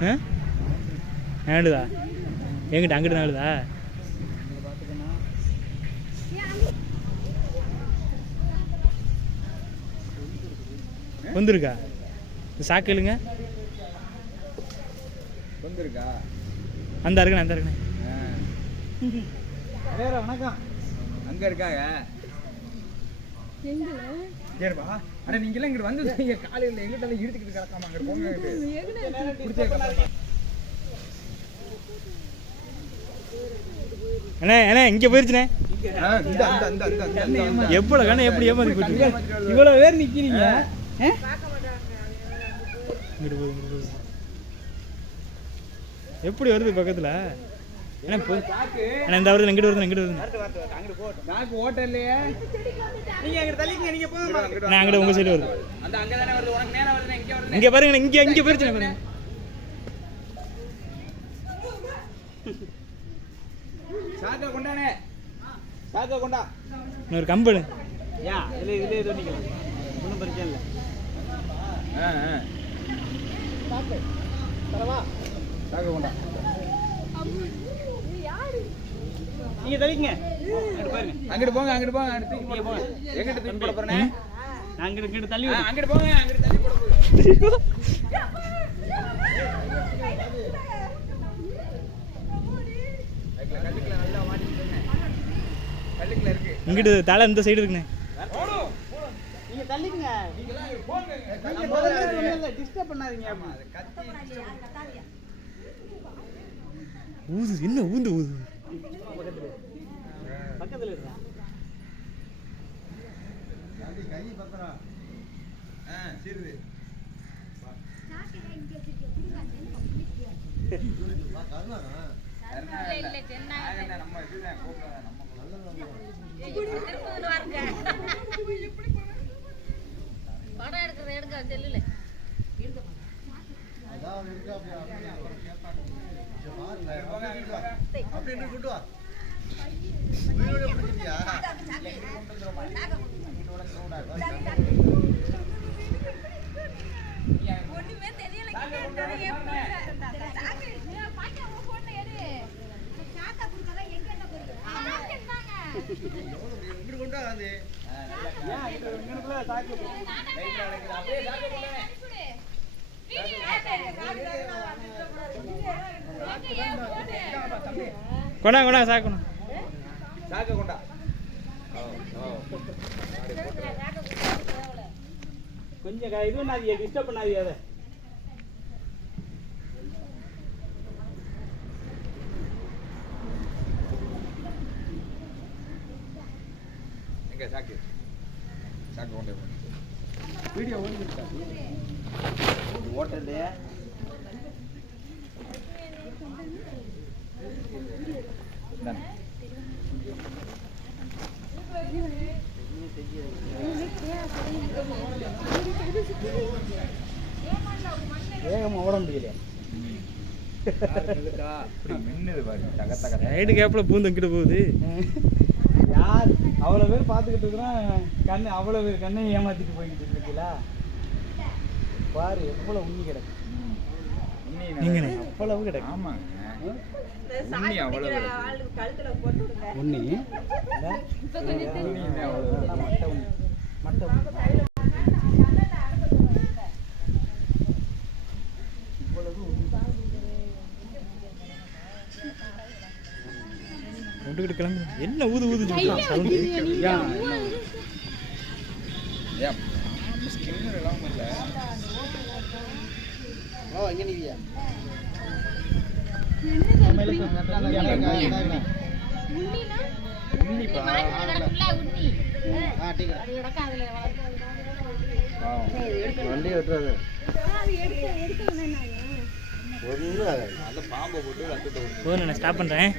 ஆ? நகடுதா எங்கிட்ட அங்கிட்டு நகடுதா வந்துருக்கா? சாக்கு இல்லைங்க வந்துருக்கா? அந்த இருக்குண்ணே அந்த இருக்குண்ணே வேற வணக்கம். அங்க இருக்காங்க. அட நீங்க எல்லாம் இங்க வந்து நீங்க காலையில எங்கிட்ட எல்லாம் இழுத்துக்கிட்டு கிடக்காம அங்க போங்க. அண்ணே அண்ணே இங்கே போயிருச்சுண்ணே. ஆ, இந்த, இந்த, இந்த, இந்த, இந்த, இந்த, இந்த. எவ்வளோ கண்ணே எப்படி ஏமாத்தி போயிட்டு இவ்வளவு பேர் நிக்கிறீங்க? எப்படி வருது பக்கத்தில்? என்ன போ அண்ணா இந்த வருது இங்கிட்டு வருது இங்கிட்டு வருது. நாக்கு ஓட்ட இல்லையே நீங்க அங்க தள்ளிங்க நீங்க போங்க நான் அங்கிட்ட உங்கள் சைடு வருது. அந்த அங்க தானே வருது உனக்கு நேரா வருது இங்க வருது. இங்கே பாருங்க இங்கே இங்கே போயிருச்சுண்ணே பாருங்க. சாக்க கொண்டானே. சாக்க கொண்டா. இன்னொரு கம்பெனி யா இதுல இதுல ஏதோ நிக்கலாம் ஒன்றும் பிரச்சனை இல்லை. ஆ ஆ. சாக்கு தரவா. சாக்க கொண்டா. நீங்க தள்ளிங்க அங்கிட்டு பாருங்க. அங்கிட்டு போங்க அங்கிட்டு போங்க அங்கிட்டு தூக்கி போங்க எங்கிட்ட தூக்கி போட போறேன்? அங்கிட்டு இங்கிட்டு தள்ளி அங்கிட்டு போங்க அங்கிட்டு தள்ளி போட போறேன். இங்கிட்டு தலை இந்த சைடு இருக்குண்ணே. நீங்க தள்ளிக்குங்க. நீங்க டிஸ்டர்ப் பண்ணாதீங்க. ஊது என்ன ஊந்து ஊது? பக்கத்துல நம்ம இதுதான் கூப்பிடுறோம் நம்ம ஒண்ணுமே தெரியல ஏன் இது இங்கனுக்குள்ள சாக்கு ரைட்ல அடக்குது அப்படியே சாக்கு போடுங்க கொண்டா கொண்டா சாக்கணும் சாக்க கொண்டா. கொஞ்சம் இது பண்ணாதீங்க டிஸ்டர்ப் பண்ணாதீங்க அதை. எங்க சாக்கு? சாக்கு கொண்டு வீடியோ ஓடிட்டா ஓட்டலையே வேகமா ஓட முடியல மின்னுது பாருங்க தக தக சைடு கேப்பில் பூந்து இங்கிட்டு போகுது. யார்? அவ்வளோ பேர் பார்த்துக்கிட்டு இருக்கிறோம். கண்ணு அவ்வளோ பேர் கண்ணை ஏமாத்திட்டு போய்கிட்டு இருக்கீங்களா? பாரு எவ்வளோ உண்ணி கிடக்கு. அவ்வளவு கிடக்கு. ஆமாங்க. உண்ணி? அவ்வளவு? உண்ணி. கிளம்பு. என்ன ஊது ஊது சவுண்டு வண்டி வெட்டுறது நான் ஸ்டாப் பண்ணுறேன்